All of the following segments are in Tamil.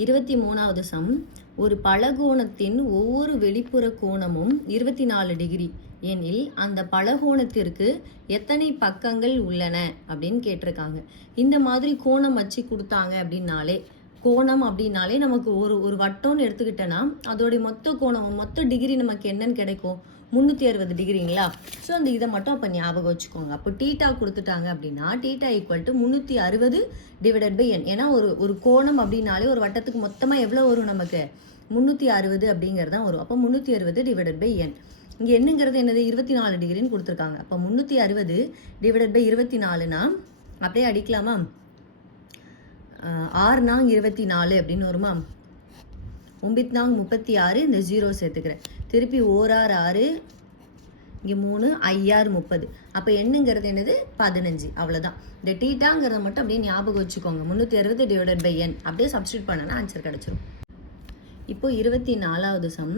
23வது சம், ஒரு பலகோணத்தின் ஒவ்வொரு வெளிப்புற கோணமும் 24 டிகிரி எனில் அந்த பலகோணத்திற்கு எத்தனை பக்கங்கள் உள்ளன அப்படின்னு கேட்டிருக்காங்க. இந்த மாதிரி கோணம் வச்சு கொடுத்தாங்க அப்படின்னாலே, கோணம் அப்படின்னாலே நமக்கு ஒரு வட்டம்னு எடுத்துக்கிட்டோன்னா அதோடைய மொத்த கோணம் மொத்த டிகிரி நமக்கு என்னன்னு கிடைக்கும், 360 டிகிரிங்களா. ஸோ அந்த இதை மட்டும் அப்போ ஞாபகம் வச்சுக்கோங்க. அப்போ டீட்டா கொடுத்துட்டாங்க அப்படின்னா theta equal to 360 divided by n. ஏன்னா ஒரு கோணம் அப்படின்னாலே ஒரு வட்டத்துக்கு மொத்தமாக எவ்வளோ வரும், நமக்கு 360 அப்படிங்கிறது தான் வரும். அப்போ 360 டிவைடட் பை என். இங்கே என்னங்கிறது என்னது, 24 டிகிரின்னு கொடுத்துருக்காங்க. அப்போ 360 டிவைடட் பை 24னா அப்படியே அடிக்கலாமா, 6 நாங் 24 அப்படின்னு வருமா, 9 நாங் 36, இந்த 0 சேர்த்துக்கிறேன், திருப்பி 1 6 6, இங்கே 3 5 6 30. அப்போ என்னங்கிறது என்னது, 15. அவ்வளோதான். இந்த டீட்டாங்கிறத மட்டும் அப்படியே ஞாபகம் வச்சுக்கோங்க. 360 டிவைடட் பை என் அப்படியே சப்ஸ்டியூட் பண்ணனா ஆன்சர் கிடச்சிரும். இப்போ 24வது சம்,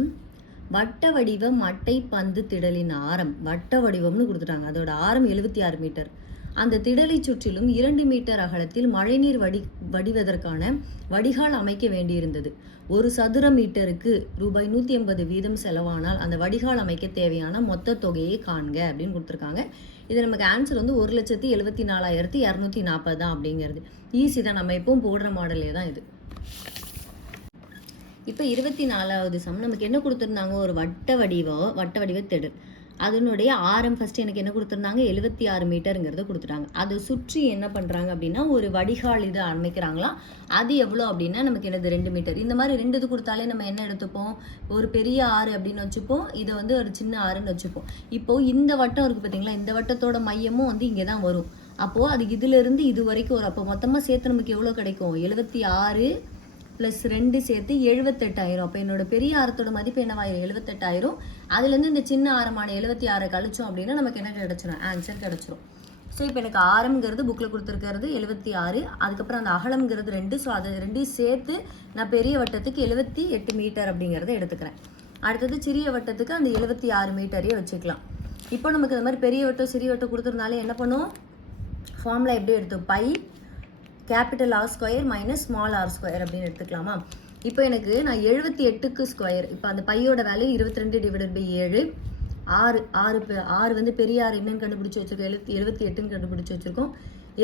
வட்ட வடிவ மட்டை பந்து திடலின் ஆரம், வட்ட வடிவம்னு கொடுத்துட்டாங்க, அதோட ஆரம் 76 மீட்டர். அந்த திடலை சுற்றிலும் 2 மீட்டர் அகலத்தில் மழைநீர் வடிவதற்கான வடிகால் அமைக்க வேண்டியிருந்தது. ஒரு சதுர மீட்டருக்கு ரூபாய் 180 வீதம் செலவானால் அந்த வடிகால் அமைக்க தேவையான மொத்த தொகையை காண்க அப்படின்னு கொடுத்துருக்காங்க. இது நமக்கு ஆன்சர் வந்து 1,74,240 தான் அப்படிங்கிறது. ஈஸி தான், நம்ம எப்பவும் போடுற மாடலே தான் இது. இப்போ 24வது சம் நமக்கு என்ன கொடுத்துருந்தாங்க, ஒரு வட்ட வடிவ திடல், அதனுடைய ஆரம் ஃபர்ஸ்ட் எனக்கு என்ன கொடுத்துருந்தாங்க, 76 மீட்டருங்கிறத கொடுத்துட்டாங்க. அதை சுற்றி என்ன பண்ணுறாங்க அப்படின்னா ஒரு வடிகால் இது அமைக்கிறாங்களாம். அது எவ்வளோ அப்படின்னா நமக்கு என்னது 2 மீட்டர். இந்த மாதிரி 2 இது கொடுத்தாலே நம்ம என்ன எடுத்துப்போம், ஒரு பெரிய ஆறு அப்படின்னு வச்சுப்போம், இதை வந்து ஒரு சின்ன ஆறுன்னு வச்சுப்போம். இப்போது இந்த வட்டம் இருக்குது பார்த்தீங்களா, இந்த வட்டத்தோட மையமும் வந்து இங்கே தான் வரும். அப்போது அது இதிலிருந்து இது வரைக்கும் வரும். அப்போ மொத்தமாக சேர்த்து நமக்கு எவ்வளோ கிடைக்கும், 76 + 2 சேர்த்து 78,000. அப்போ என்னோட பெரிய ஆரத்தோட மதிப்பு என்னவாயிரும், 78,000. அதுலேருந்து இந்த சின்ன ஆரமான 76 கழிச்சோம் அப்படின்னா நமக்கு என்ன கிடச்சிடும், ஆன்சர் கிடச்சிரும். ஸோ இப்போ எனக்கு ஆரம்ங்கிறது புக்கில் கொடுத்துருக்கிறது 76, அதுக்கப்புறம் அந்த அகலம்ங்கிறது 2. ஸோ அதை 2 சேர்த்து நான் பெரிய வட்டத்துக்கு 78 மீட்டர் அப்படிங்கிறத எடுத்துக்கிறேன். அடுத்தது சிறிய வட்டத்துக்கு அந்த 76 மீட்டரையே வச்சுக்கலாம். இப்போ நமக்கு இந்த மாதிரி பெரிய வட்டம் சிறிய வட்டம் கொடுத்துருந்தாலே என்ன பண்ணும், ஃபார்முலா எப்படி எடுத்து, pi capital R square minus small R square அப்படின்னு எடுத்துக்கலாமா. இப்போ எனக்கு நான் 78க்கு ஸ்கொயர், இப்போ அந்த பையோட வேல்யூ 22 டிவைடட் பை 7, 6 வந்து பெரிய ஆறு என்னன்னு கண்டுபிடிச்சி வச்சுருக்கோம், 78ன்னு கண்டுபிடிச்சி வச்சுருக்கோம்.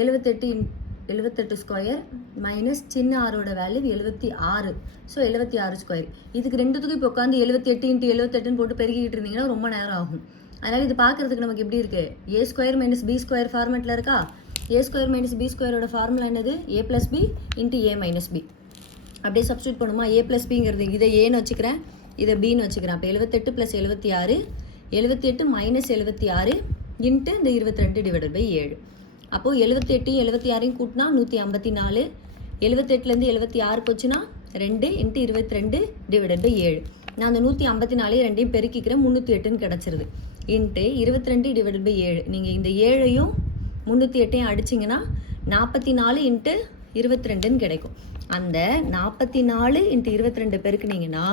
78 ஸ்கொயர் மைனஸ் சின்ன ஆரோட வேல்யூ 76, ஸோ 76 ஸ்கொயர். இதுக்கு ரெண்டுத்துக்கும் இப்போ உட்காந்து 78 × 78ன்னு போட்டு பெருக்கிக்கிட்டு இருந்தீங்கன்னா ரொம்ப நேரம் ஆகும். அதனால் இது பார்க்குறதுக்கு நமக்கு எப்படி இருக்குது, a square minus b square ஃபார்மேட்டில் இருக்கா. a ஸ்கொயர் மைனஸ் b ஸ்கொயரோட ஃபார்முலா என்னது, a + b × a - b. அப்படியே சப்ஸ்டியூட் பண்ணுமா, a + bங்கிறது இதை ஏன்னு வச்சுக்கிறேன், இதை பின்னு வச்சுக்கிறேன். அப்போ 78 + 76, 78 - 76 இன்ட்டு இந்த 22 டிவைடட் பை 7. அப்போது 78யும் 76யும் கூட்டினா 154, 78லேருந்து 76 போச்சுன்னா 2 × 22 டிவைடட் பை 7. நான் அந்த 154 ரெண்டையும் பெருக்கிக்கிறேன், 308ன்னு கிடச்சிருது. Into 22 divided by 7. நீங்கள் இந்த 7ஐயும் 308ஐயும் அடிச்சிங்கன்னா 44 × 22ன்னு கிடைக்கும். அந்த 44 × 22 பெருக்குனீங்கன்னா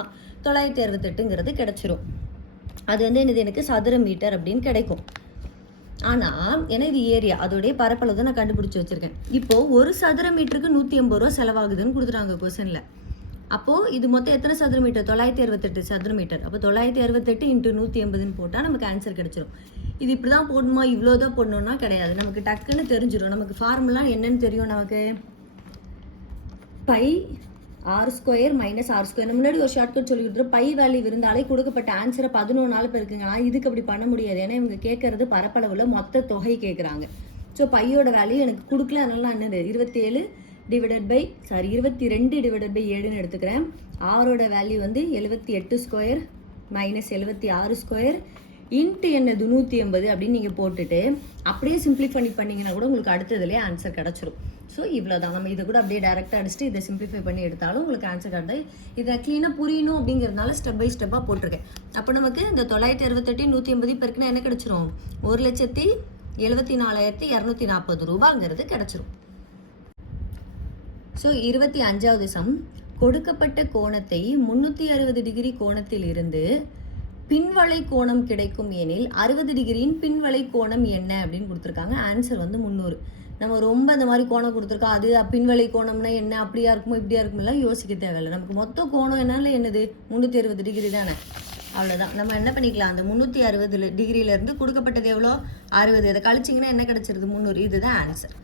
968ங்கிறது கிடச்சிரும். அது வந்து என்னது, எனக்கு சதுர மீட்டர் அப்படின்னு கிடைக்கும். ஆனால் ஏன்னா இது ஏரியா, அதோடைய பரப்பளவு தான் நான் கண்டுபிடிச்சி வச்சுருக்கேன். இப்போது ஒரு சதுர மீட்டருக்கு 180 ரூபா செலவாகுதுன்னு கொடுத்துட்டாங்க கொஸ்டினில். அப்போது இது மொத்தம் எத்தனை சதுர மீட்டர், 968 சதுர மீட்டர். அப்போ 968 × 180ன்னு போட்டால் நமக்கு ஆன்சர் கிடச்சிரும். இது இப்படி தான் போடணுமா, இவ்வளோ தான் போடணுன்னா கிடையாது, நமக்கு டக்குன்னு தெரிஞ்சிடும். நமக்கு ஃபார்முலா என்னன்னு தெரியும், நமக்கு pi R square minus R square. முன்னாடி ஒரு ஷார்ட்கட் சொல்லி கொடுத்துரு, பை வேல்யூ இருந்தாலே கொடுக்கப்பட்ட ஆன்சரை 11 பெருக்குங்க. ஆனால் இதுக்கு அப்படி பண்ண முடியாது, ஏன்னா இவங்க கேட்கறது பரப்பளவில் மொத்த தொகை கேட்குறாங்க. ஸோ பையோட வேல்யூ எனக்கு கொடுக்கல, அதனால நான் என்னது 22 டிவைடட் பை 7ன்னு எடுத்துக்கிறேன். ஆரோட வேல்யூ வந்து 78 ஸ்கொயர் மைனஸ் 76 ஸ்கொயர் இன்ட்டு என்னது 180 அப்படின்னு நீங்கள் போட்டுட்டு அப்படியே சிம்பிளிஃபை பண்ணிங்கன்னா கூட உங்களுக்கு அடுத்ததுலேயே ஆன்சர் கிடச்சிரும். ஸோ இவ்வளோ தான். நம்ம இதை கூட அப்படியே டேரெக்டாக அடிச்சுட்டு இதை சிம்பிளிஃபை பண்ணி எடுத்தாலும் உங்களுக்கு ஆன்சர் கிடையாது. இதை க்ளீனாக புரியணும் அப்படிங்கிறதுனால ஸ்டெப் பை ஸ்டெப்பாக போட்டிருக்கேன். அப்போ நமக்கு இந்த 968 180 பெருக்குன்னா என்ன கிடச்சிரும், 1,74,240 ரூபாங்கிறது கிடச்சிரும். ஸோ 25வது சம், கொடுக்கப்பட்ட கோணத்தை 360 டிகிரி கோணத்தில் இருந்து பின்வளை கோணம் கிடைக்கும் எனில் 60 டிகிரியின் பின்வளை கோணம் என்ன அப்படின்னு கொடுத்துருக்காங்க. ஆன்சர் வந்து 300. நம்ம ரொம்ப இந்த மாதிரி கோணம் கொடுத்துருக்கோம், அது பின்வளை கோணம்னா என்ன, அப்படியா இருக்குமோ இப்படியா இருக்குமெல்லாம் யோசிக்க தேவையில்லை. நமக்கு மொத்த கோணம் என்னால என்னது 360 டிகிரி தானே. அவ்வளோதான். நம்ம என்ன பண்ணிக்கலாம், அந்த 360 டிகிரியிலேருந்து கொடுக்கப்பட்டது எவ்வளோ 60, அதை கழிச்சிங்கன்னா என்ன கிடச்சிருது 300. இதுதான் ஆன்சர்.